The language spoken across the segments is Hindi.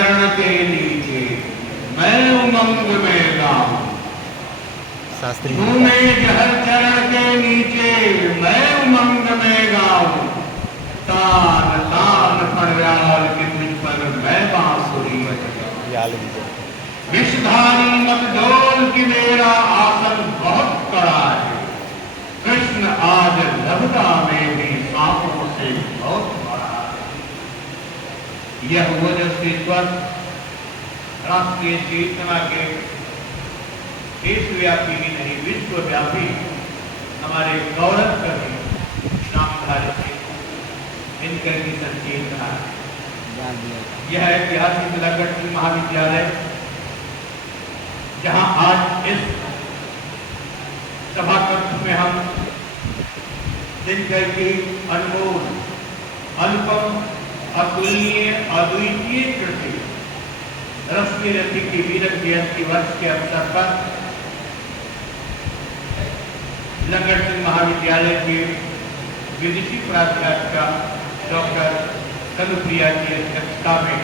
चरण के नीचे मैं उमंग में गाऊं। झूमे जहर चरण के नीचे मैं उमंग में गाऊं। तान तान फरियाद के तुझ पर मैं बांसुरी बजाऊं। विषधारी मत डोल कि मेरा आसन बहुत कड़ा है। कृष्ण आज लभदा में भी सांपों से बहुत बड़ा है। यह ओजस्वीश्वर राष्ट्रीय चेतना के देशव्यापी ही नहीं विश्वव्यापी हमारे गौरव कवि नामधारी से इनकर की संचेतना है। यह ऐतिहासिक लंगट महाविद्यालय जहां आज इस सभा कक्ष में हम दिनकर की अनमोल अनुपम अतुलनीय अद्वितीय कृति रश्मि रथी की वीरक जयंती वर्ष के अवसर पर लंगट सिंह महाविद्यालय के विदेशी प्राध्यापिका डॉक्टर कनुप्रिया की अध्यक्षता में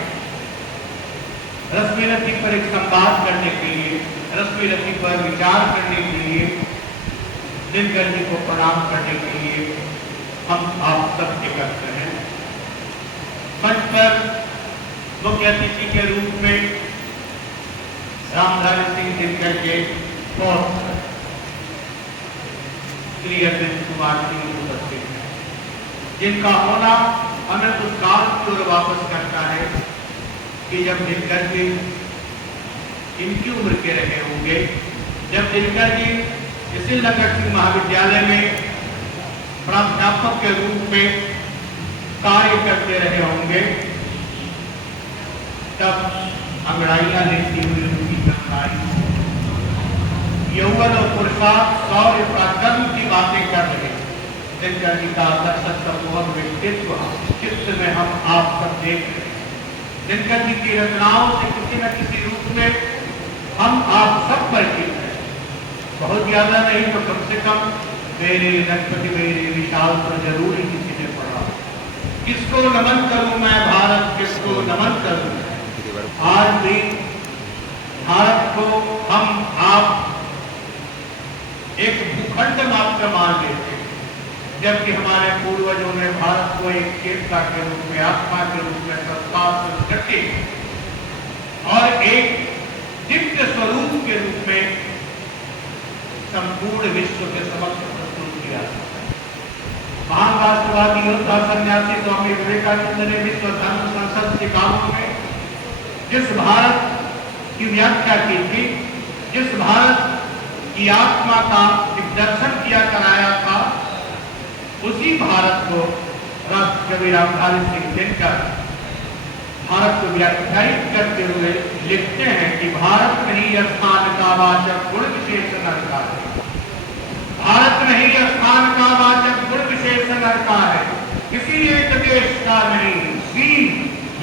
रश्मि रथी पर एक संवाद करने के लिए, रश्मि रथी पर विचार करने के लिए, दिनकर जी को प्रणाम करने के लिए हम आप सब एकत्र हैं। मंच पर मुख्य अतिथि के रूप में रामधारी सिंह दिनकर के पौत्र श्री अरविंद कुमार सिंह उपस्थित हैं, जिनका होना हमें उस काल की ओर वापस करता है कि जब दिनकर जी इनकी उम्र के रहे होंगे, जब दिनकर जी इसी लंगट सिंह महाविद्यालय में प्राध्यापक के रूप में कार्य करते रहे होंगे, तब अंगड़ाइयां लेती हुई उनकी कन्हैया यौवन और पुरुषार्थ शौर्य पराक्रम की बातें कर रहे। दिनकर जी का आकर्षक सम्मोहक व्यक्तित्व चित्र में हम आप सब देख रहे हैं। दिनकर जी की रचनाओं से किसी न किसी रूप में हम आप सब परिचित हैं। बहुत ज्यादा नहीं तो कम से कम मेरे नटपति मेरे विशाल तो जरूर ही किसी ने पढ़ा। किसको नमन करूं मैं भारत, किसको नमन करूं। आज भी भारत को हम आप एक भूखंड मात्र मान लेते हैं, जबकि हमारे पूर्वजों ने भारत को एक चेतना के रूप में, आत्मा के रूप में संस्कार करके और एक दिव्य स्वरूप के रूप में संपूर्ण विश्व के समक्ष प्रस्तुत किया। महान राष्ट्रवादी योद्धा सन्यासी स्वामी विवेकानंद ने विश्व धर्म संसद के कानून में जिस भारत की व्याख्या की थी, जिस भारत की आत्मा का दिग्दर्शन किया कराया था, उसी भारत को राष्ट्रकवि रामधारी सिंह दिनकर भारत को व्याख्यायित करते हुए लिखते हैं कि भारत नहीं स्थान का वाचक गुण विशेष नर का है। भारत नहीं स्थान का वाचक गुण विशेष नर का है। किसी एक देश का नहीं, सीन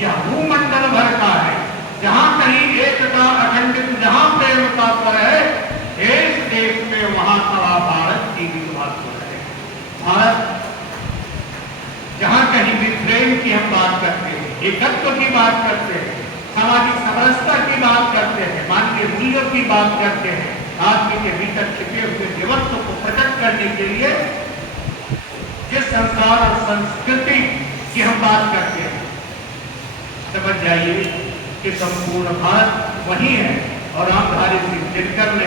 यह भूमंडल भर का है। जहां कहीं एकता अखंडित, जहां प्रेम का स्वर है, इस देश में वहां खड़ा भारत की भी महत्व है। भारत जहां कहीं भी प्रेम की हम बात करते हैं, एकत्व की बात करते हैं, सामाजिक समरसता की बात करते हैं, मानवीय मूल्यों की बात करते हैं, आदमी के भीतर छिपे हुए जीवत्व को प्रकट करने के लिए जिस संस्कार और संस्कृति की हम बात करते हैं, समझ जाइए कि संपूर्ण भारत वही है। और रामधारी सिंह दिनकर ने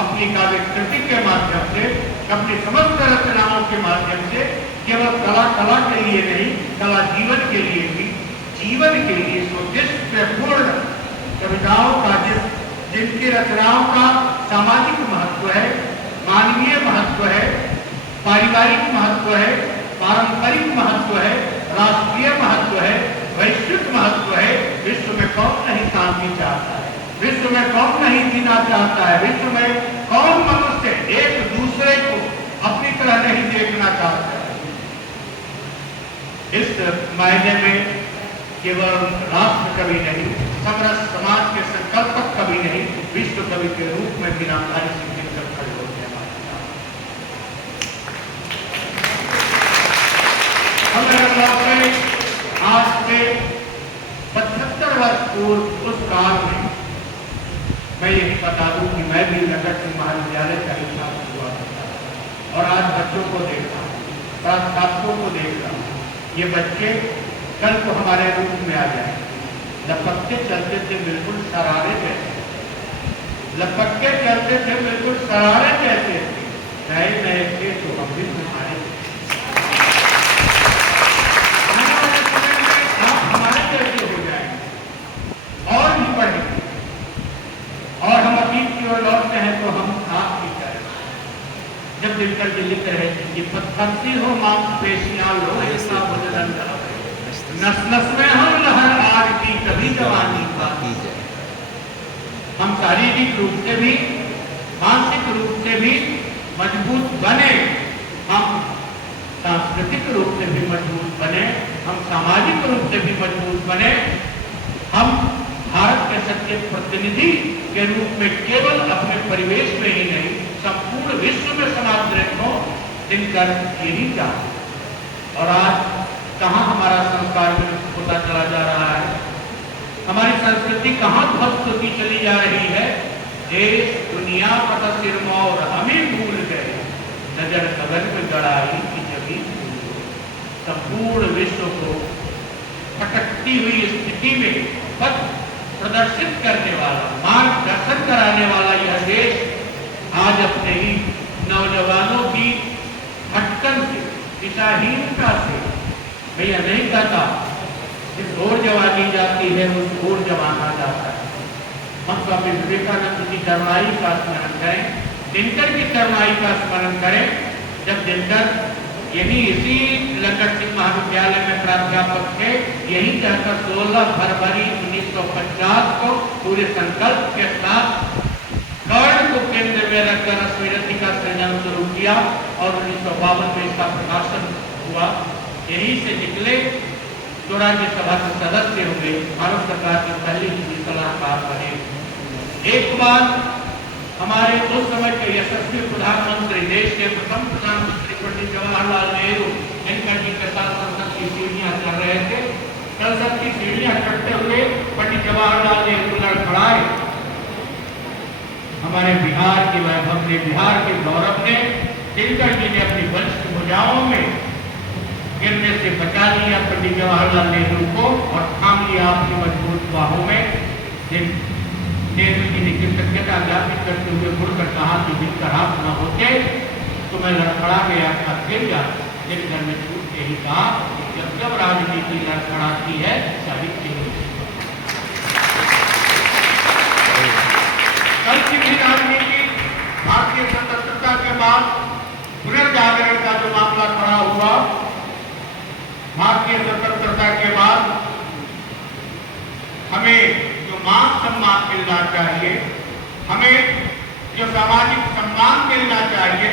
अपनी काव्य कृति के माध्यम से, अपनी समस्त रचनाओं के माध्यम से केवल कला के लिए नहीं, कला जीवन के लिए भी, जीवन के लिए स्वदेशपूर्ण कविताओं का जिनकी रचनाओं का सामाजिक महत्व है, मानवीय महत्व है, पारिवारिक महत्व है, पारंपरिक महत्व है, राष्ट्रीय महत्व है, वैश्विक महत्व है। विश्व में कौन नहीं शांति चाहता है, विश्व में कौन नहीं जीना चाहता है, विश्व में कौन मनुष्य एक दूसरे को अपनी तरह नहीं देखना चाहता है। इस मायने में केवल राष्ट्र कवि नहीं, समरस समाज के संकल्पक कवि नहीं, विश्व कवि के रूप में भी रामधारी सिंह दिनकर खड़े होते हैं। आज से 75 वर्ष पूर्व उस काल में मैं यही बता दूं कि मैं भी नगर सिंह महाविद्यालय का ही छात्र हुआ था और आज बच्चों को देख रहा हूँ, छात्रों को देख रहा हूँ। ये बच्चे कल को हमारे रूप में आ जाए। लपक के चलते थे बिल्कुल शरारे जैसे, लपक के चलते थे बिल्कुल शरारे जैसे, नए नए थे तो हम भी तुम्हारे आप हमारे जैसे हो जाएंगे और भी बढ़ेंगे। और हम अतीत की ओर लौटते हैं तो हम आपकी तरह जब दिनकर जी लिख रहे थे कि पत्थर सी हो मांसपेशियां लो ऐसा बदलन नस नस में हो लहर आग की कभी जवानी बाकी है। हम शारीरिक रूप से भी मानसिक रूप से भी मजबूत बने, हम सांस्कृतिक रूप से भी मजबूत बने, हम सामाजिक रूप से भी मजबूत बने, हम भारत के सच्चे प्रतिनिधि के रूप में केवल अपने परिवेश में ही नहीं संपूर्ण विश्व में समादृत हो, दिनकर यही चाहते। और आज कहाँ हमारा संस्कार विलुप्त होता चला जा रहा है, हमारी संस्कृति कहाँ ध्वस्त होती चली जा रही है। देश दुनिया पता सिरमौर हमें भूल गए, नजर गगन में गड़ाई की जमी संपूर्ण विश्व को भटकती हुई स्थिति में पथ प्रदर्शित करने वाला, मार्गदर्शन कराने वाला यह देश आज अपने ही नौजवानों की भटकन से, दिशाहीनता से, मैं यह नहीं कहता जिस ओर जवानी जाती है उस ओर जमाना जाता है। हम स्वामी विवेकानंद की चरणाई का स्मरण करें, दिनकर की चरणाई का स्मरण करें। जब दिनकर यही इसी लखट सिंह महाविद्यालय में प्राध्यापक थे, यही कहकर 16 फरवरी 1950 को पूरे संकल्प के साथ कर्ण को केंद्र में रखकर स्मृति का सृजन शुरू किया और 1952 में इसका प्रकाशन हुआ। यही से निकले जो राज्यसभा के सदस्य हुए, भारत सरकार की पहली हिंदी सलाहकार बने। एक बार हमारे उस समय के यशस्वी प्रधानमंत्री, देश के प्रथम प्रधानमंत्री पंडित जवाहरलाल नेहरू दिनकर जी के साथ संसद की सीढ़ियां चढ़ रहे थे। संसद की सीढ़ियां चढ़ते हुए पंडित जवाहरलाल नेहरू लड़खड़ाए। हमारे बिहार के वैभव ने, बिहार के गौरव ने दिनकर जी ने अपनी बलिष्ठ भुजाओं में गिरने से बचा लिया पंडित जवाहरलाल नेहरू को और थाम लिया अपनी मजबूत बाहों में। नेहरू जी ने कृतज्ञता ज्ञापित करते हुए मुड़कर कहा कि दिनकर आप न होते तो मैं लड़खड़ा गया था, गिर जाता। दिनकर ने छूट के ही कहा कि जब जब राजनीति लड़खड़ाती है साहित्य कल की भी राजनीति भारतीय स्वतंत्रता के बाद पुनर्जागरण का जो मामला खड़ा हुआ, भारतीय स्वतंत्रता के बाद हमें जो मान सम्मान मिलना चाहिए, हमें जो सामाजिक सम्मान मिलना चाहिए,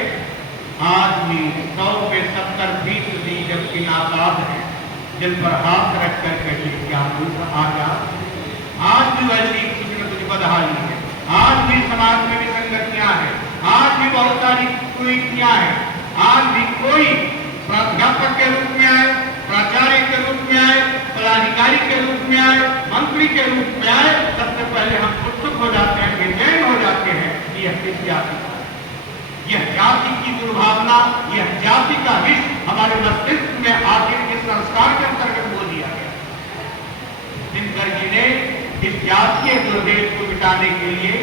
आज भी 100 में 70% जबकि नापाक है जिन पर हाथ रख कर कहिए क्या मुल्क आजाद। आज भी वैसी कुछ न कुछ बदहाली है, आज भी समाज में विसंगतियां हैं, आज भी बहुत सारी कुरीतियां हैं। आज भी कोई प्राध्यापक के रूप में आए, प्राचार्य के रूप में आए, पदाधिकारी के रूप में आए, मंत्री के रूप में आए, सबसे पहले हम उत्सुक हो जाते हैं, बेचैन हो जाते हैं कि यह किस जाति का, यह जाति की दुर्भावना, यह जाति का विष हमारे मस्तिष्क में आखिर के संस्कार के अंतर्गत बोल दिया गया। दिनकर जी ने इस जातीय दुर्भेद को मिटाने के लिए,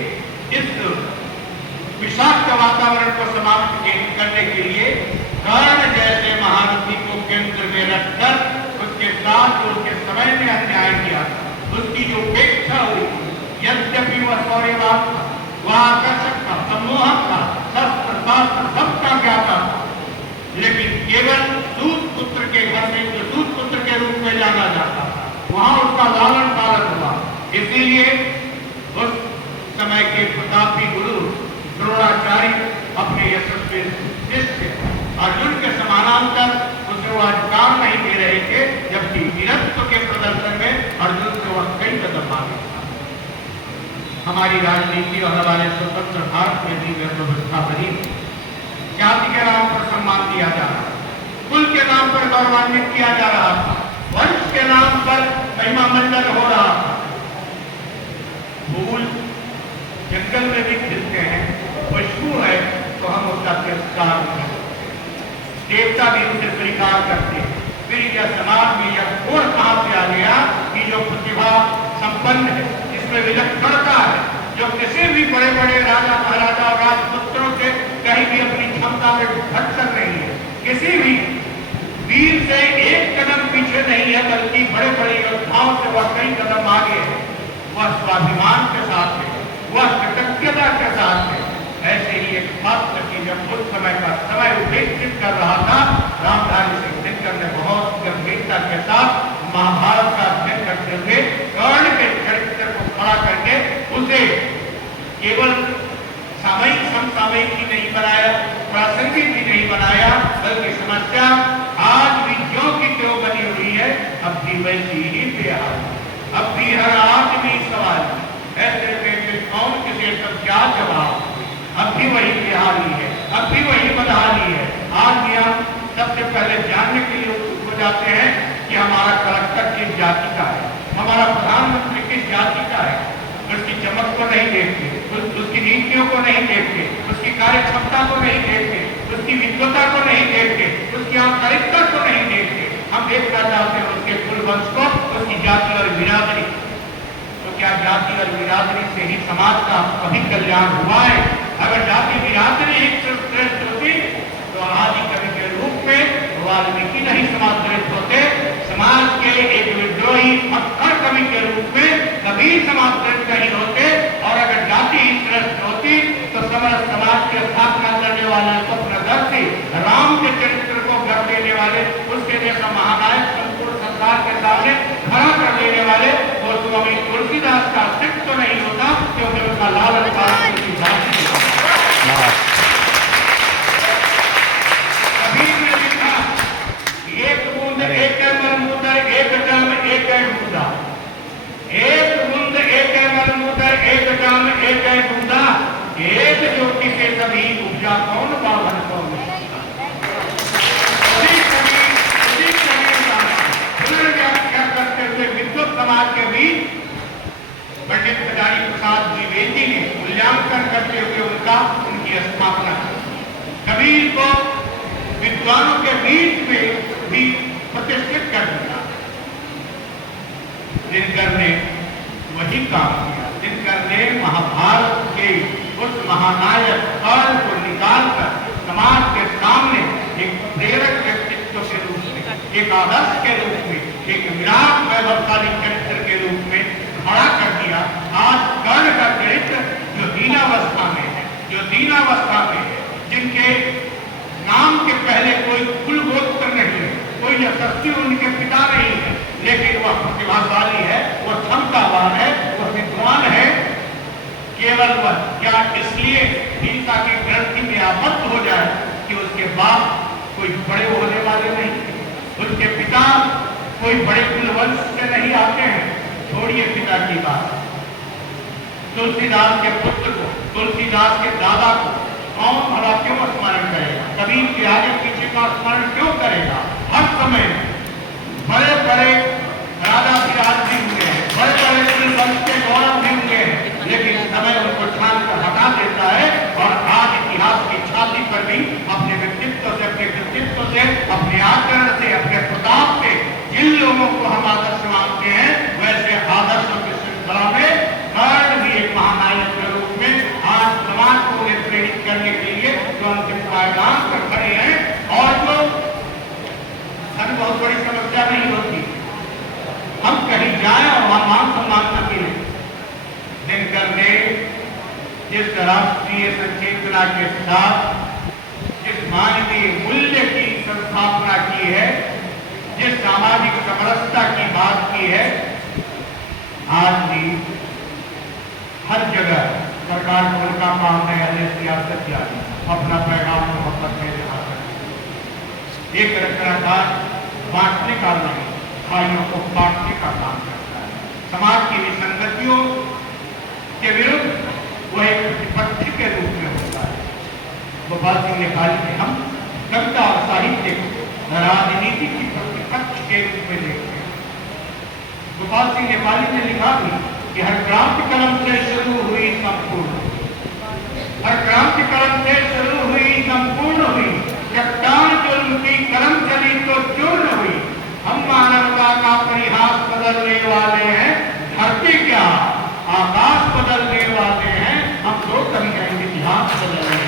इस विषाक्त वातावरण को समाप्त करने के लिए कर्ण जैसे महारथी को केंद्र में रखकर उसके साथ उसके समय में अन्याय किया, उसकी जो उपेक्षा हुई, यद्यपि वह शौर्यवान था, वह आकर्षक था, सम्मोहक था, शस्त्र शास्त्र सबका ज्ञाता था, लेकिन केवल सूत पुत्र के घर में जो सूत पुत्र के रूप में जाना जाता था, वहां उसका लालन पालन हुआ। इसीलिए उस समय के प्रतापी गुरु द्रोणाचार्य अपने यशस्वी शिष्य अर्जुन के समानांतर उसे वो अधिकार नहीं दे रहे थे, जबकि वीरत्व के प्रदर्शन में अर्जुन से वह कई कदम आगे था। हमारी राजनीति और हमारे स्वतंत्र भारत में भी व्यवस्था बनी, जाति के नाम पर सम्मान दिया जा रहा था, कुल के नाम पर गौरवान्वित किया जा रहा था, वंश के नाम पर महिमा मंडल हो रहा था, जल में भी खिलते हैं, खुशबू है, तो हम उसका तिरस्कार नहीं करते, देवता भी उसे स्वीकार करते हैं। फिर यह समाज में यह गुण कहां से आ गया कि जो प्रतिभा संपन्न है, इसमें विलक्षणता है, जो किसी भी बड़े बड़े राजा महाराजा और राजपुत्रों से कहीं भी अपनी क्षमता में घट कर नहीं है, किसी भी वीर से एक कदम पीछे नहीं है, बल्कि बड़े बड़े योद्धाओं से वह कई कदम आगे है। वह स्वाभिमान के साथ है, वह कृतज्ञता के साथ है। ऐसे ही एक पात्र की जब उस समय का समय उपेक्षित कर रहा था, रामधारी सिंह दिनकर ने बहुत गंभीरता के साथ महाभारत का अध्ययन करते हुए कर्ण के चरित्र को खड़ा करके उसे केवल सामयिक समसामयिक ही नहीं बनाया, प्रासंगिक ही नहीं बनाया, बल्कि समस्या आज भी ज्यों की त्यों बनी हुई है, अब भी वैसी ही बेहाल, अब भी हर आदमी सवाल, ऐसे में कौन किसे सब क्या जवाब, अब भी वही बेहाली है, अब भी वही बदहाली है। आज भी हम सबसे पहले जानने के लिए उत्सुक हो जाते हैं कि हमारा कलेक्टर किस जाति का है, हमारा प्रधानमंत्री किस जाति का है। उसकी चमक को नहीं देखते, उसकी नीतियों को नहीं देखते, उसकी कार्य क्षमता को नहीं देखते, उसकी विद्वता को नहीं देखते, उसकी आंतरिकता को नहीं देखते। हम देखना चाहते हैं उसके कुल वंश को, उसकी जाति और बिरादरी। तो क्या जाति और बिरादरी से ही समाज का कभी कल्याण हुआ है? अगर जाति बिरादरी ही श्रेष्ठ होती तो आदि कवि के रूप में वाल्मीकि नहीं समादरित होते, समाज के एक विद्रोही मक्खर कवि के रूप में कबीर समादरित नहीं होते। और अगर जाति ही श्रेष्ठ होती तो समस्त समाज की स्थापना करने वाले स्वप्नदर्शी राम के चरित्र को घर देने वाले, उसके जैसा महानायक संपूर्ण संसार के सामने खड़ा कर देने वाले वो स्वामी तुलसीदास का अस्तित्व तो नहीं होता, क्योंकि उनका लालन पालन की जाति एक बूंद एक मलमूदर एक जाम एक बूंदा, एक बूंद एक मलमूदर एक जाम एक बूंदा, एक ज्योति से सभी उपजा कौन पावन कौन। पुनर्व्याख्या करते हुए विद्वत समाज के बीच पंडित हजारी प्रसाद द्विवेदी ने मूल्यांकन करते हुए उनकी स्थापना की। कबीर को विद्वानों के बीच में भी प्रतिष्ठित कर दिया। दिनकर ने वही काम किया। दिनकर ने महाभारत के उस महानायक कर्ण को निकालकर समाज के सामने एक प्रेरक व्यक्तित्व के रूप में, एक आदर्श के रूप में, एक विराट वैभवशाली चरित्र के रूप में खड़ा कर दिया। आज कर्ण का चरित्र जो दीनावस्था में है, जिनके नाम के पहले कोई कुल गोत्र नहीं है, कोई यशस्वी उनके पिता नहीं है, लेकिन वह प्रतिभाशाली है, वह क्षमतावान है, वह विद्वान है। केवल वह क्या इसलिए हिंसा की ग्रंथि में आबद्ध हो जाए कि उसके बाप कोई बड़े होने वाले नहीं, उसके पिता कोई बड़े कुलवंश से नहीं आते हैं। छोड़िए पिता की बात, तुलसीदास के पुत्र को, तुलसीदास के दादा को कौन भला क्यों स्मरण करेगा? कबीर के आगे पीछे का स्मरण क्यों करेगा? हर समय बड़े बड़े राजा विराज भी हुए हैं, बड़े बड़े कुलवंश के गौरव भी हुए हैं, लेकिन समय उनको छान कर हटा देता है। और आज इतिहास की छाती पर भी अपने व्यक्तित्व से, अपने कृतित्व से, अपने आचरण से, अपने प्रताप से जिन लोगों को हम आदर्श मानते हैं, वैसे आदर्शों की श्रृंखला में कर्ण भी एक महानायक के रूप में आज समाज को प्रेरित करने के लिए जो अंतिम पायदान पर खड़े हैं। और जो हमें बहुत बड़ी समस्या नहीं होती, हम कहीं जाएं और वहां मान सम्मान न मिले। दिनकर ने जिस राष्ट्रीय संचेतना के साथ जिस मानवीय मूल्य की संस्थापना की है, जिस सामाजिक समरसता की बात की है, आज भी हर जगह सरकार को उनका काम है अन्य सियासत जारी अपना पैगाम मोहब्बत में दिखा सकते। एक रचनाकार बांटने का नहीं, भाइयों को बांटने का काम करता है। समाज की विसंगतियों के विरुद्ध वह एक प्रतिपक्ष के रूप में होता है। गोपाल सिंह नेपाली ने हम कविता और साहित्य को राजनीति की प्रतिपक्ष के रूप में देखते हैं। गोपाल सिंह नेपाली ने लिखा भी कि हर क्रांति कलम से शुरू हुई संपूर्ण और क्रांति कलम से शुरू हुई संपूर्ण हुई, चट्टान जुल्म की कलम चली तो चूर्ण हुई। हम मानवता का परिहास बदलने वाले हैं, धरती क्या आकाश बदलने वाले हैं, हम तो कभी कहीं इतिहास बदलने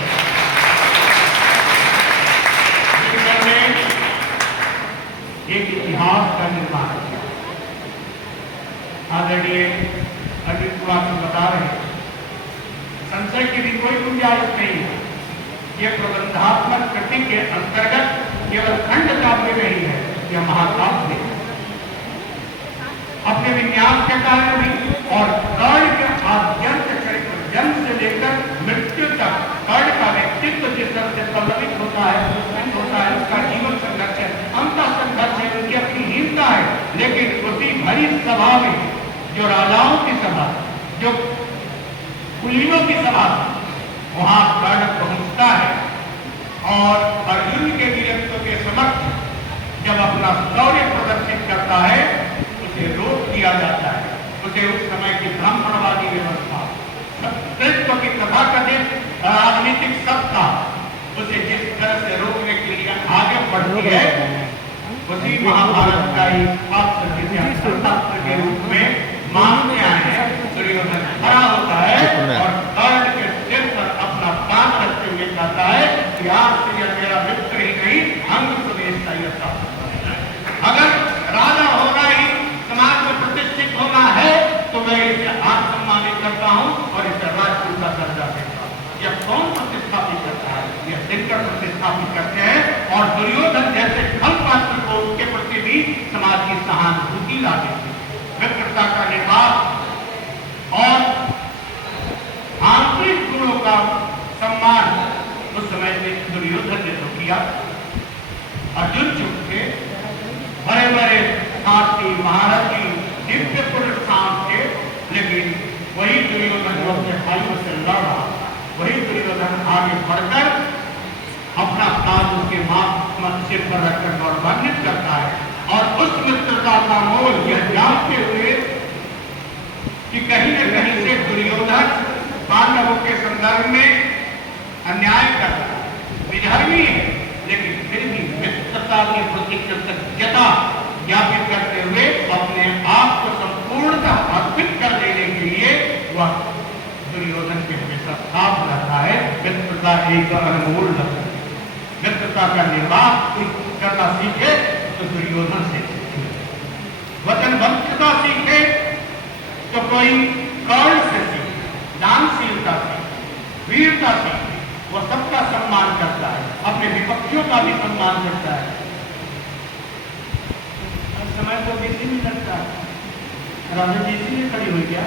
एक इतिहास का निर्माण किया। आदरणीय अजीत कुमार जी बता रहे हैं, संशय की भी कोई गुंजाइश नहीं है। यह प्रबंधात्मक कृति के अंतर्गत केवल खंड काव्य नहीं है, यह महाकाव्य है। अपने विन्यास के कारण भी और कर्ण के आद्यंत चरित्र जन्म से लेकर मृत्यु तक कर्ण का व्यक्तित्व जिस तरह से पल्लवित होता है, उसका जीवन संघर्ष है, अंत संघर्ष है, उनकी अपनी हीनता है। लेकिन उसी भरी सभा में जो राजाओं की सभा, जो कुलीनों की सभा, वहां कर्ण पहुंचता है और अर्जुन के वीरत्व के समक्ष जब अपना शौर्य प्रदर्शित करता है, उसे रोक दिया जाता है। उसे उस समय की ब्राह्मणवादी व्यवस्था, सत्य की तथाकथित राजनीतिक सत्ता उसे जिस तरह से रोकने के लिए आगे बढ़ती है, उसी महाभारत का ही पात्र के रूप में मानते आए हैं। दुर्योधन खड़ा होता है और कर्ण के सिर पर अपना प्राण रखते हुए कहता है कि आज से यह मेरा मित्र ही नहीं, अंग प्रदेश का यह शासक। अगर राजा होना ही समाज में प्रतिष्ठित होना है तो मैं इसे आज सम्मानित करता हूं और इसे राजकुल का दर्जा देता हूं। यह कौन प्रतिष्ठापित करता है? यह दिनकर प्रतिष्ठापित करते हैं। और दुर्योधन जैसे खल पात्र को उसके प्रति भी समाज की सहानुभूति लाते थे। मित्रता का निर्वाह और आंतरिक गुणों का सम्मान उस समय से दुर्योधन ने तो किया। अर्जुन चुप थे, बड़े बड़े साथी महारथी दिव्य पुरुष साथ थे, लेकिन वही दुर्योधन जो अपने भाइयों से लड़ रहा था, वही दुर्योधन आगे बढ़कर अपना ताज उसके सिर पर रखकर गौरवान्वित करता है। और उस मित्रता का मोल यह जानते हुए कि कहीं न कहीं से दुर्योधन पांडवों के संदर्भ में अन्याय कर रहा है, विधर्मी है, लेकिन फिर भी मित्रता के प्रति कृतज्ञता ज्ञापित करते हुए अपने आप को संपूर्णतः अर्पित कर देने के लिए वह दुर्योधन के हमेशा साथ रहता है। मित्रता एक अनमोल रत्न है। मित्रता का निर्वाह करना सीखे तो दुर्योधन से सीखे, वचनबद्धता सीखे तो कोई कर्ण से सीखे, दानशीलता सीखे, वीरता सीखे। वह सबका सम्मान करता है, अपने विपक्षियों का भी सम्मान करता है। समय तो बेसी नहीं लगता है। राजा जी इसीलिए खड़ी हुई क्या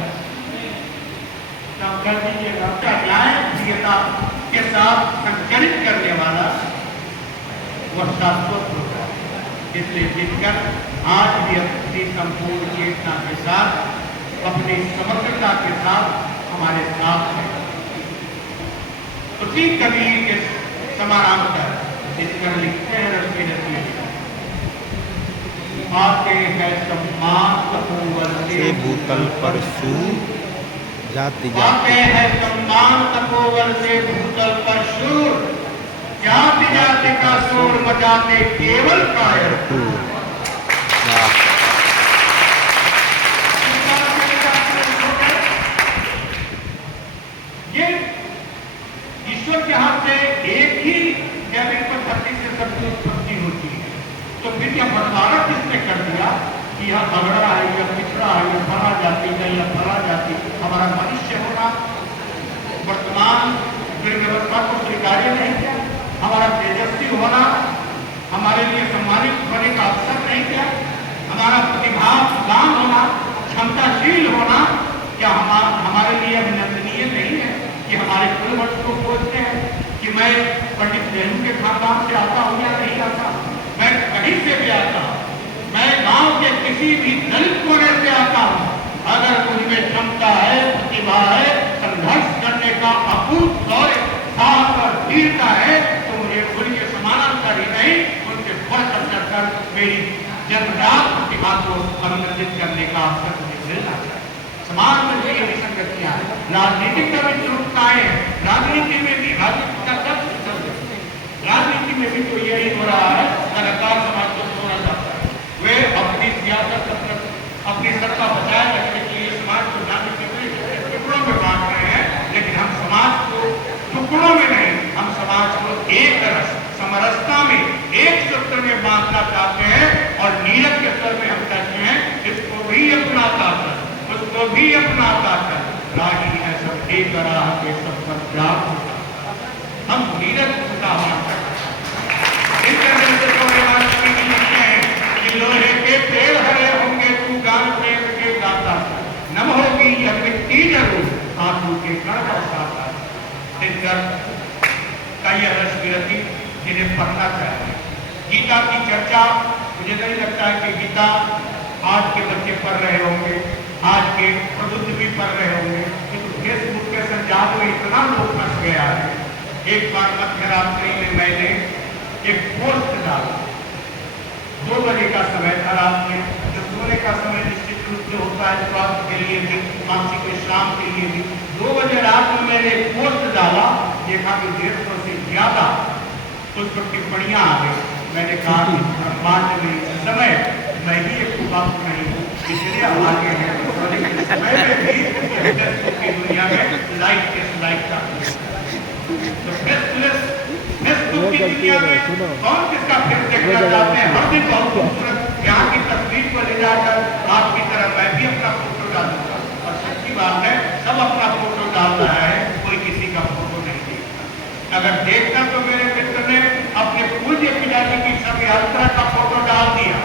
कर दीजिएगा। न्याय प्रियता के साथ संचरित करने वाला वह शाश्वत होता है। इसलिए जिनकर आज भी अपनी संपूर्ण चेतना के साथ, अपनी समग्रता के साथ हमारे साथ है। उसी कवि के समानांतर जिसकर लिखते हैं रस्ते रस्ते आते हैं सम्मान तपोवन से भूतल पर शूर जाति आते हैं सम्मान तपोवन से भूतल पर शूर, जाति जाति का शोर मचाते केवल कायर क्रूर। ये ईश्वर के हाथ से एक ही जमीन पर धरती से सबकी उत्पत्ति होती है, तो फिर यह बंटवारा किसने कर दिया कि यह अगड़ा है, यह पिछड़ा है, यह फला जाति है, यह फला जाति। हमारा मनुष्य होना वर्तमान व्यवस्था को स्वीकार्य नहीं किया, हमारा तेजस्वी होना हमारे लिए सम्मानित होने का अवसर नहीं किया, हमारा प्रतिभावान होना, क्षमताशील होना क्या हमारे लिए अभिनंदनीय नहीं है कि हमारे कुलवंश को खोजते हैं कि मैं पंडित नेहरू के खानदान से आता हूं या नहीं आता, मैं कहीं से भी आता हूं, मैं गांव के किसी भी दलित कोने से आता हूं, अगर मुझमें क्षमता है, प्रतिभा है, संघर्ष करने का अपूर्व शौर्य, साहस और वीरता है, तो मुझे उनके समानांतर ही नहीं, उनसे बढ़ कर मेरी जन्मजात प्रतिभा को अभिनंदित करने का अवसर मुझे मिलना चाहिए। समाज में भी विसंगतियां हैं, राजनीतिक का भी विरूपताएं हैं, राजनीति में भी राजनीति का सब राजनीति में भी तो यही हो रहा है। लगातार समाज को तोड़ा जाता है। वे अपनी सियासत अपनी सत्ता बचाए रखने के लिए समाज को टुकड़ों में बांट रहे हैं, लेकिन हम समाज को टुकड़ों में नहीं, हम समाज को एक रस समरसता में एक सूत्र में बांधना चाहते हैं और नीरज के स्तर में हम कहते हैं इसको भी अपनाता कर, उसको भी अपनाता कर, राही है सब एक राह के सब पर जाप होता। हम नीरज का आह्वान करते हैं। कि लोहे के पेड़ हरे होंगे तू गान प्रेम के गाता, नम होगी यह मिट्टी जरूर आंसू के कण बरसाता। का यह रस विरति जिन्हें पढ़ना चाहिए। गीता की चर्चा मुझे नहीं लगता है कि गीता आज के बच्चे पढ़ रहे होंगे, आज के प्रबुद्ध भी पढ़ रहे होंगे, क्योंकि फेसबुक के संजाल में इतना लोग फंस गया है। एक बार मध्य रात्रि में मैंने एक पोस्ट डाला, 2 बजे का समय था रात में, जो सोने का समय निश्चित रूप से होता है स्वास्थ्य के लिए भी, मानसिक विश्राम के लिए भी। 2 बजे रात में मैंने एक पोस्ट डाला, देखा कि 150 से ज्यादा उस पर टिप्पणियां आ गई। मैंने कहा कि ब्रह्मांड में इस समय मैं ही एक बात नहीं हूँ, इसलिए आगे है समय में भी फेसबुक की दुनिया में लाइक का तो फेसबुक की दुनिया में कौन किसका फिर देखना चाहते हैं। हर दिन बहुत खूबसूरत यहाँ की तस्वीर को ले जाकर आपकी तरह मैं भी अपना फोटो डालूंगा, और सच्ची बात है सब अपना फोटो डाल रहा है, कोई किसी का फोटो नहीं देखता। अगर देखता तो मेरे मित्र ने अपने पूज्य पिताजी की शव यात्रा का फोटो डाल दिया।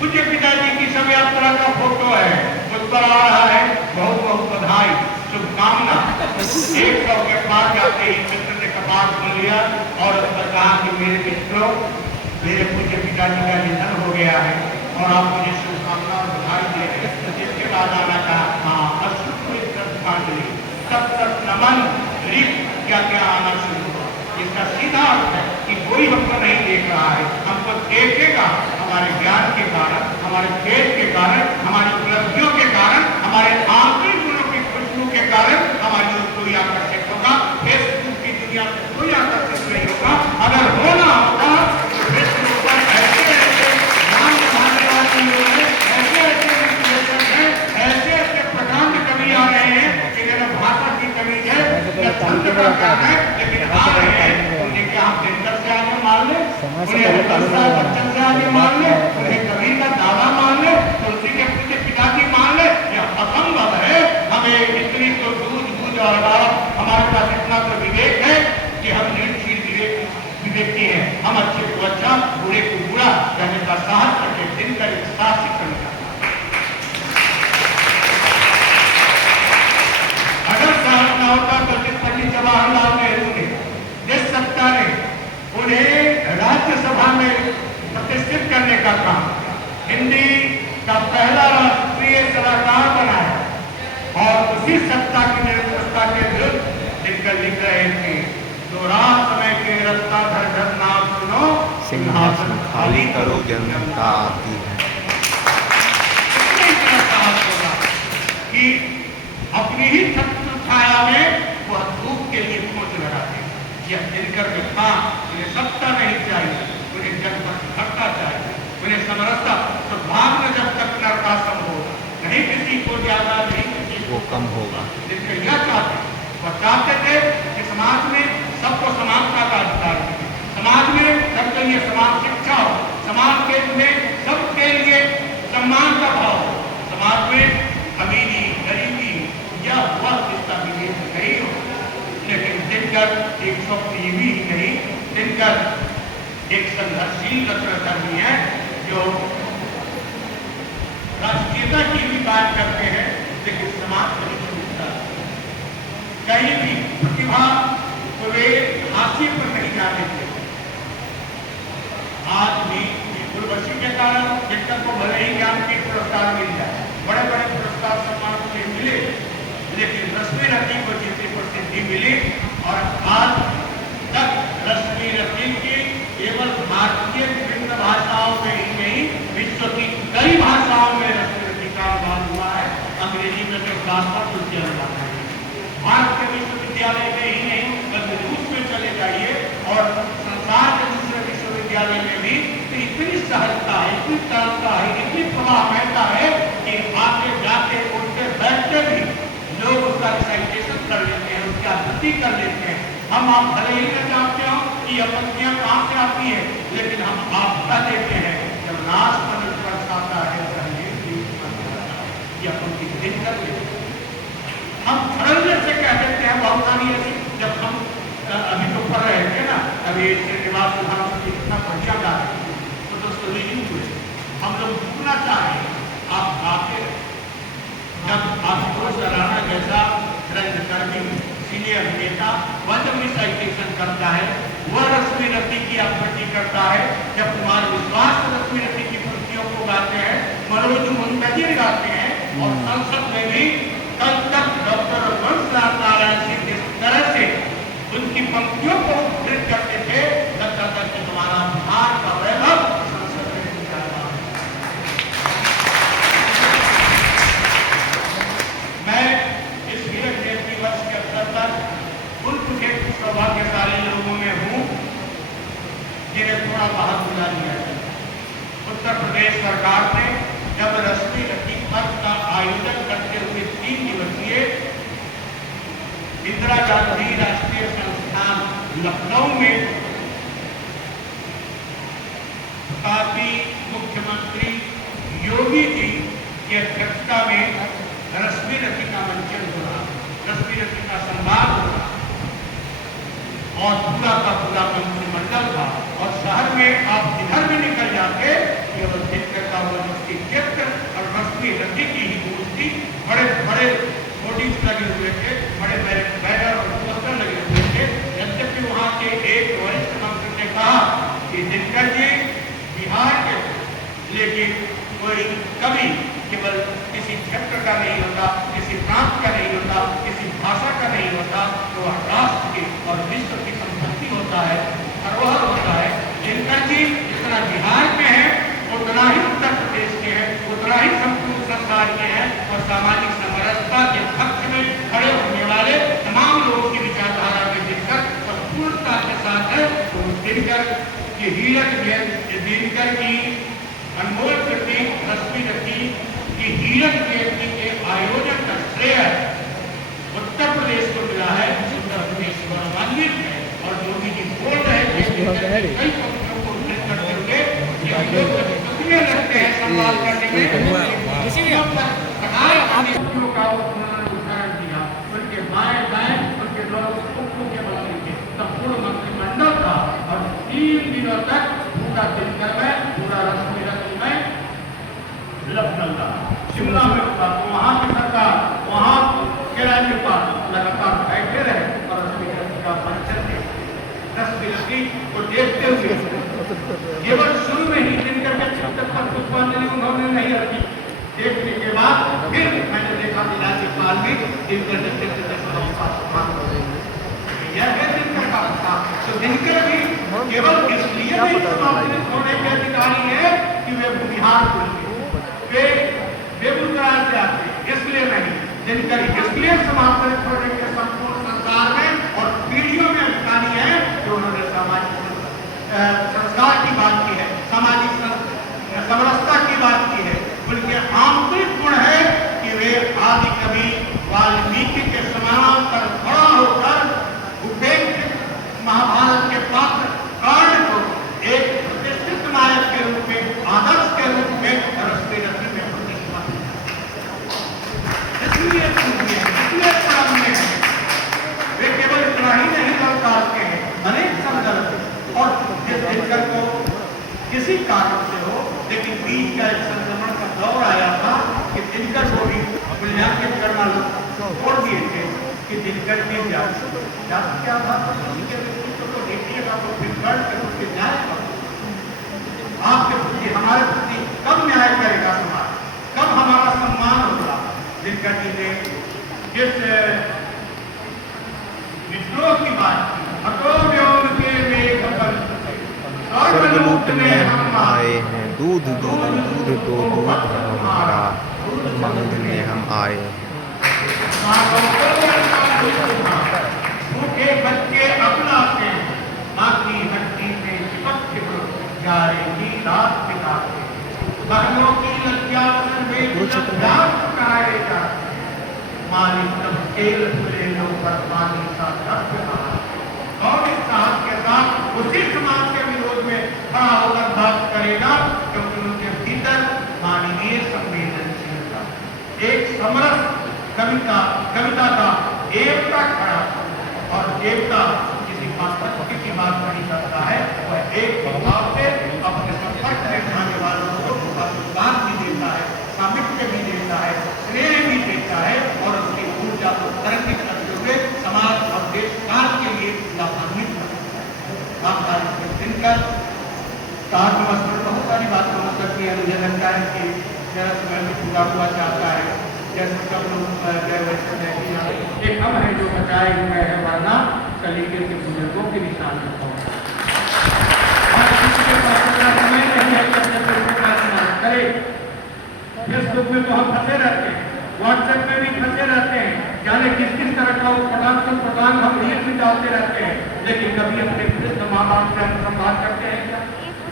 पूज्य पिताजी की शव यात्रा का फोटो है, उस पर आ रहा है बहुत बहुत बधाई शुभकामना। 100 के पार जाते ही मित्र ने कपाट खोल लिया और उस पर कहा कि मेरे मित्रों, मेरे पूज्य पिताजी का निधन हो गया है और आप मुझे शुभकामना और बधाई दे रहे हैं। इसके बाद आना कहा हाँ अश्रुपूरी श्रद्धांजलि, तब तक नमन क्या क्या आना शुरू हुआ। इसका सीधा अर्थ है कि कोई हमको नहीं देख रहा है, हमको देखेगा हमारे ज्ञान के कारण, हमारे खेल के कारण, हमारी उपलब्धियों के कारण, हमारे आंतरिक गुणों की खुशबू के कारण हमारी ओर कोई आकर्षित होगा। फेसबुक की दुनिया में कोई आकर्षित नहीं होगा। अगर होना होगा तो फेसबुक पर ऐसे नाम बढ़ाने वाले लोग हैं, ऐसे प्रकांड कवि आ रहे हैं कि मेरा भाषा की कमी है, छंद का काम है, लेकिन आ रहे हैं उन्हें क्या हम दिनकर से आगे मान ले, उन्हें बच्चन से आगे मान ले, उन्हें कवि का दादा मान ले, तुलसी के पूज्य पिताजी मान ले, यह असंभव है। हमें इतनी तो सूझबूझ और हमारे पास इतना तो विवेक है कि हम निर्णयशील विवेकी हैं। हम अच्छे को अच्छा, बुरे को बुरा कहने का साहस करके दिनकर एक साहसिक करने होता तो जिस पंडित जवाहरलाल नेहरू ने, जिस सत्ता ने उन्हें राज्यसभा में प्रतिष्ठित करने का काम किया, हिंदी का पहला राष्ट्रीय सलाहकार बनाया और उसी सत्ता की निरंतरता के विरुद्ध लिखकर लिख रहे थे, तो रात समय के रत्ता धर धर नाम सुनो, सिंहासन खाली करो जनता आती है। कि अपनी ही छाया में वह धूप के लिए खोज लगाते हैं। यह दिनकर में था, उन्हें सत्ता नहीं चाहिए, उन्हें जनपद घटना चाहिए, उन्हें समरसता। तो भाग में जब तक नरकासम होगा, नहीं किसी को ज्यादा, नहीं किसी को कम होगा। दिनकर यह चाहते, वह चाहते थे कि समाज में सबको समानता का अधिकार मिले, समाज में सबके लिए समान शिक्षा हो, समाज के में सबके लिए सम्मान का भाव हो, समाज में अमीरी गरीबी या वह इसका विवेक नहीं हो। लेकिन दिनकर एक स्वप्नजीवी ही नहीं, दिनकर एक संघर्षशील रचनाधर्मी है जो राष्ट्रीयता की भी बात करते हैं, लेकिन समाज को नहीं छूटता। कहीं भी प्रतिभा को वे हाशिए पर नहीं जाने देते। आज भी उर्वशी के कारण दिनकर को भले ही ज्ञानपीठ पुरस्कार मिल जाए, बड़े बड़े पुरस्कार सम्मान मुझे मिले, लेकिन रश्मि रति को जितनी प्रसिद्धि मिली और आज तक रश्मि रति की केवल भारतीय विभिन्न भाषाओं में ही नहीं, विश्व की कई भाषाओं में रश्मि रति का अनुवाद हुआ है। अंग्रेजी में शाश्वत उद्यम जाना है। भारत के विश्वविद्यालय में ही नहीं बल्कि रूस में चले जाइए और संसार के दूसरे विश्वविद्यालय में भी इतनी सहजता है, इतनी सरलता है, इतनी प्रवाहमयता है कि आगे जाके उठते बैठते भी लोग उसका रिसाइटेशन कर लेते हैं, उसकी आवृत्ति कर लेते हैं। हम आप भले ही न जानते हो कि आपत्तियां कहां से आती है, लेकिन हम आप कह देते हैं जब नाश मन बरसाता है ये अपन की दिन कर लेते हैं। हम सरलता से कह देते हैं बहुत सारी ऐसी, जब हम अभी तो पढ़ रहे थे ना, अभी श्रीनिवास प्रधानमंत्री इतना बढ़िया गा रहे थे, तो दोस्तों रिव्यू हुए हम लोग झुकना चाहें, आप गाते रहे। जब आशुतोष राणा जैसा रंगकर्मी सीनियर नेता वह जब रिसाइटेशन करता है, वह रश्मि रति की आवृत्ति करता है, जब कुमार विश्वास रश्मि रति की पंक्तियों को गाते हैं, मनोज मुंतजिर गाते हैं, और संसद में भी कल तक डॉक्टर वंशराज नारायण सिंह जिस तरह से उनकी पंक्तियों को उद्धृत करते थे, लगता था कि हमारा बिहार का वैभव संसद में पूजा हुआ है। मैं इस हीरक जयंती वर्ष के अवसर पर उन कुछ एक सौभाग्यशाली लोगों में हूँ जिन्हें थोड़ा बाहर बुला लिया है। उत्तर प्रदेश सरकार ने जब रश्मि रति पर्व का आयोजन करते हुए 3 दिवसीय इंदिरा गांधी राष्ट्रीय संस्थान लखनऊ में काफी मुख्यमंत्री योगी जी की अध्यक्षता में रश्मि रति का मंचन हो रहा, रश्मि रति का संवाद हो रहा और पूरा का पूरा मंत्रिमंडल था। और शहर में आप इधर भी निकल जाते केवल करता हुआ जिसकी चित्र और रश्मि रति की ही मूर्ति, बड़े बड़े होर्डिंग्स लगे हुए थे, बड़े बैनर और पोस्टर लगे हुए थे। यद्यपि वहाँ के एक वरिष्ठ मंत्री ने कहा कि दिनकर जी बिहार के, लेकिन कोई कभी केवल किसी क्षेत्र का नहीं होता, किसी प्रांत का नहीं होता, किसी भाषा का नहीं होता, तो वह राष्ट्र की और विश्व की संपत्ति होता है, धरोहर होता है। दिनकर जी जितना बिहार के हैं उतना ही उत्तर प्रदेश के हैं, उतना ही संपूर्ण संसार के हैं, और सामाजिक समरसता के पक्ष में खड़े होने वाले तमाम लोगों की विचारधारा में दिनकर संपूर्णता के साथ है। तो दिनकर की हीरक दिनकर की अनमोल कृति रश्मि रति की हीरक जयंती के आयोजन का श्रेय उत्तर प्रदेश को मिला है। उत्तर प्रदेश गौरवान्वित है और योगी जी बोल रहे थे कई पक्षों को उल्लेख करते हुए कितने लगते हैं संवाद करने में, का उदाहरण दिया। उनके बाएं बाएं उनके लोग के मंत्री थे, संपूर्ण मंत्रिमंडल था, और 3 दिनों तक पूरा दिनकर में पूरा रश्मि रति में लखनऊ था, शिमला में था। तो वहाँ की सरकार, वहाँ के राज्यपाल लगातार बैठे रहे और रश्मि रति का मंचन थे। रश्मि रति को देखते हुए केवल शुरू में ही दिनकर के चित्र पर पुष्पांजलि उन्होंने नहीं रखी, देखने के बाद फिर मैंने देखा कि राज्यपाल भी दिनकर के चित्र यह है दिनकर का काम। तो दिनकर भी केवल इसलिए भी समाप्त होने के अधिकारी है कि वे बिहार को वे बेगूसराय से आते, इसलिए नहीं। दिनकर इसलिए समाप्त होने के संपूर्ण संसार में और पीढ़ियों में अधिकारी है जो उन्होंने सामाजिक संस्कार की बात की है, सामाजिक समरसता की बात की है। उनके आंतरिक गुण है कि वे आदि कवि वाल्मीकि के समानांतर खड़ा होकर उपेक्षित महाभारत के पात्र कर्ण को एक प्रतिष्ठित नायक के रूप में, आदर्श के रूप में रश्मि रति में प्रतिष्ठा इसलिए वे केवल इतना ही नहीं ललकारते हैं, अनेक संदर्भ और जिस दिनकर को किसी कारण से हो, लेकिन बीच का एक संक्रमण का दौर आया था कि दिनकर को भी मूल्यांकन करना छोड़ दिए थे कि दिनकर की जाति क्या था, उनके व्यक्तित्व को देखिएगा तो फिर गढ़ के न्याय आपके प्रति हमारे प्रति कब न्याय करेगा समाज, कब हमारा सम्मान होगा। दिनकर जी ने जिस विद्रोह की बात की, स्वर्ग लूटने हम आए हैं, दूध दो दूध दो दूध हमारा, दूध में हम आए हैं। माँ सूखे बच्चे अपनाते माँ की हड्डी पे चिपक चिपक जाएगी रात बिताते बहनों की लज्जा चुकाए जाते माली तब खेल खुले लो पर पानी सा रख रहा और इस साहस के साथ उसी समाज के विरोध में खड़ा होकर बात करेगा क्योंकि उनके भीतर मानवीय संवेदनशीलता एक समरस कविता का देवता खड़ा और देवता किसी बात नहीं करता है वह एक भाव से अपने संपर्क में आने वालों को आशीर्वाद भी देता है सामिप्य भी देता है स्नेह भी देता है और उसकी ऊर्जा को तरंगित करते हुए समाज और देश काल के लिए लाभान्वित करता है। दिनकर कहा कि मस्तर बहुत सारी बातें हो सकती है मुझे लगता है कि मेरा समय भी पूरा हुआ चाहता है जैसे सब लोग गए वैसे एक हम है जो बचाए हुए हैं वरना कलीगे के बुजुर्गों के निशान रखा हुआ करे फेसबुक में तो हम फंसे रहते हैं व्हाट्सएप में भी फंसे रहते हैं जाने किस तरह का पटान हम रील भी डालते रहते हैं लेकिन कभी अपने वृद्ध माँ बाप से हम संवाद करते हैं क्या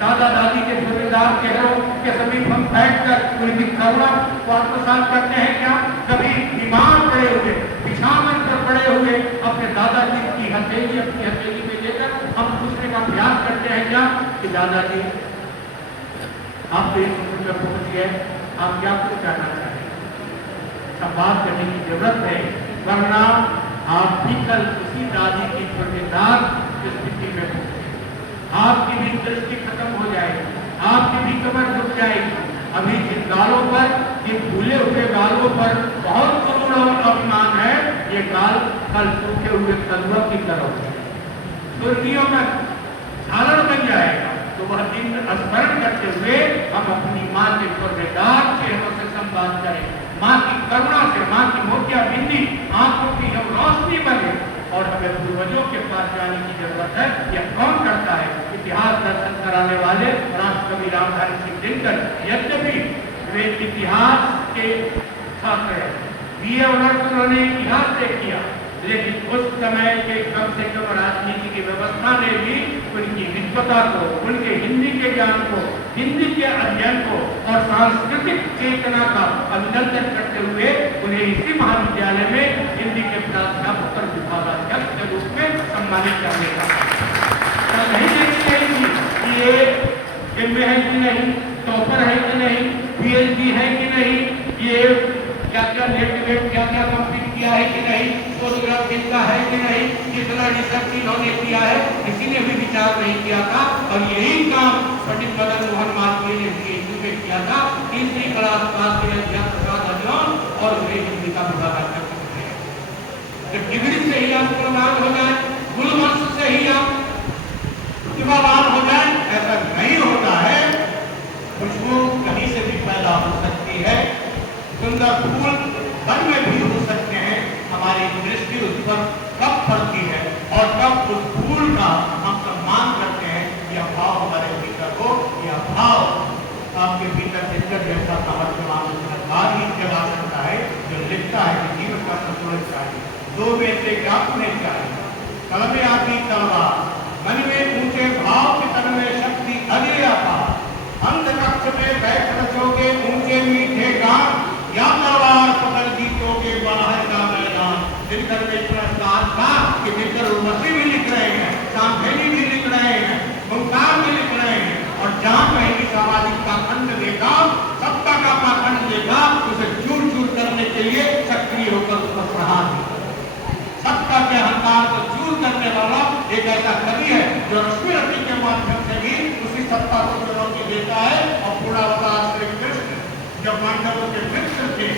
दादा दादी के जोड़ीदार चेहरों के समीप हम बैठकर उनकी करुणा को आत्मसात करते हैं क्या कभी बीमार पड़े हुए बिछावन पर पड़े हुए अपने दादाजी की हथेली अपनी हथेली में लेकर हम पूछने का प्रयास करते हैं क्या कि दादाजी आप तो इस उम्र में पहुंच गए आप क्या कुछ कहना चाहेंगे संवाद करने की जरूरत है वरना आप भी कल उसी दादी की जोड़ीदार की स्थिति में आपकी भी दृष्टि खत्म हो जाएगी आपकी भी कमर झुक जाएगी अभी जिन गालों पर ये फूले हुए गालों पर बहुत गुरूर और अभिमान है ये गाल कल सूखे हुए कलुआ की तरह सुर्खियों में झालर बन जाएगा तो वह दिन स्मरण करते हुए हम अपनी माँ के जोरदार चेहरों से संवाद करें माँ की करुणा से माँ की मोतिया बिंदी आंखों की हम रोशनी बने और हमें पूर्वजों के पास जाने की जरूरत है यह कौन करता है इतिहास दर्शन कराने वाले राष्ट्रकवि रामधारी सिंह दिनकर यद्यपि वे इतिहास के छात्र हैं बीए ऑनर्स उन्होंने इतिहास से किया लेकिन उस समय के कम से कम राजनीति की व्यवस्था ने भी उनकी विद्वता को उनके हिंदी के ज्ञान को हिंदी के अध्ययन को और सांस्कृतिक चेतना का अभिनंदन करते हुए उन्हें इसी महाविद्यालय में हिंदी के प्राध्यापक और विभागाध्यक्ष के रूप में सम्मानित करने का नहीं देखी जाएगी कि ये एमए है कि नहीं टॉपर है कि नहीं पीएचडी है कि नहीं ये क्या नेट क्या कंप्लीट किया है कि नहीं फोटोग्राफ लिखता है कि नहीं कितना रिसर्च इन्होंने किया है किसी ने भी विचार नहीं किया था और यही काम पंडित मदन मोहन मालवीय ने पीएचडी में किया था तीसरी क्लास पास के अध्यापक और वे हिंदी का विभागाध्यक्ष थे तो डिग्री से ही आप प्रमाण हो जाए गुणवंश से ही आप प्रतिभावान हो जाए ऐसा नहीं होता है खुशबू कहीं से भी पैदा हो सकती है सुंदर फूल वन में भी हो सकते हैं हमारी दृष्टि उस पर कब पड़ती है और कब उस फूल का हम सम्मान करते हैं यह भाव हमारे भीतर हो यह भाव आपके भीतर दिक्कत जैसा सामर्थ्यवान ही जगा सकता है जो लिखता है कि जीवन का संतुलन चाहिए दो में से क्या होने चाहिए कलमे आती तलवार मन में ऊंचे भाव के तन में शक्ति अजय आता अंत कक्ष में बैठ रचोगे ऊंचे मीठे गान या तलवार पकड़ जीतोगे बाहर का मैदान दिनकर में पुरस्कार था कि दिनकर उर्वशी भी लिख रहे हैं सांभेली भी लिख रहे हैं मुमताज भी लिख रहे हैं और जहां कहीं भी सामाजिक पाखंड देखा सत्ता का पाखंड देखा उसे चूर चूर करने के लिए सक्रिय होकर उस पर प्रहार सत्ता के अहंकार को चूर करने वाला एक ऐसा कवि है जो रश्मि के माध्यम से भी उसी सत्ता को चुनौती देता है और पूरा अवतार श्री कृष्ण जब पांडवों के मित्र थे